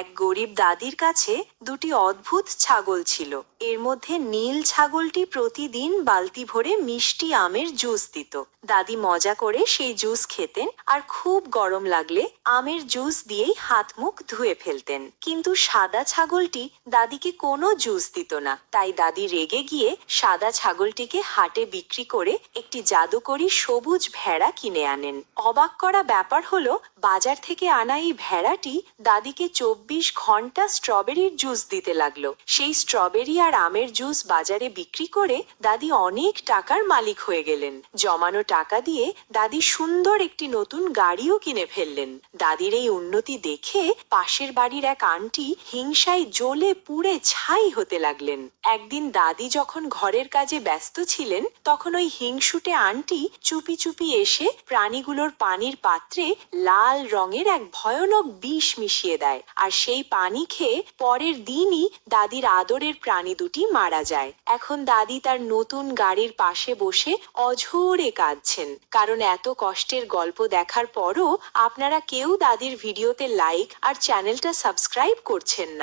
এক গরিব দাদির কাছে দুটি অদ্ভুত ছাগল ছিল। এর মধ্যে নীল ছাগলটি প্রতিদিন বালতি ভরে মিষ্টি আমের জুস দিত। দাদি মজা করে সেই জুস খেতেন আর খুব গরম লাগলে আমের জুস দিয়েই হাত মুখ ধুয়ে ফেলতেন। কিন্তু সাদা ছাগলটি দাদিকে কোনো জুস দিত না। তাই দাদি রেগে গিয়ে সাদা ছাগলটিকে হাটে বিক্রি করে একটি জাদুকরী সবুজ ভেড়া কিনে আনেন। অবাক করা ব্যাপার হলো, বাজার থেকে আনা এই ভেড়াটি দাদিকে 24 ঘন্টা স্ট্রবেরির জুস দিতে লাগলো। সেই স্ট্রবেরি আর আমের জুস বাজারে বিক্রি করে দাদি অনেক টাকার মালিক হয়ে গেলেন। জমানো টাকা দিয়ে দাদি সুন্দর একটি নতুন গাড়িও কিনে ফেললেন। দাদির এই উন্নতি দেখে পাশের বাড়ির এক আন্টি হিংসায় জ্বলে পুড়ে ছাই হতে লাগলেন। একদিন দাদি যখন ঘরের কাজে ব্যস্ত ছিলেন, তখন ওই হিংসুটে আন্টি চুপি চুপি এসে প্রাণীগুলোর পানির পাত্রে লাল রঙের এক ভয়ানক বিষ মিশিয়ে দেয়। আর সেই পানি খেয়ে পরের দিনই দাদির আদরের প্রাণী দুটি মারা যায়। এখন দাদি তার নতুন গাড়ির পাশে বসে অঝোরে কাঁদছেন, কারণ এত কষ্টের গল্প দেখার পরও আপনারা কেউ দাদির ভিডিওতে লাইক আর চ্যানেলটা সাবস্ক্রাইব করছেন না।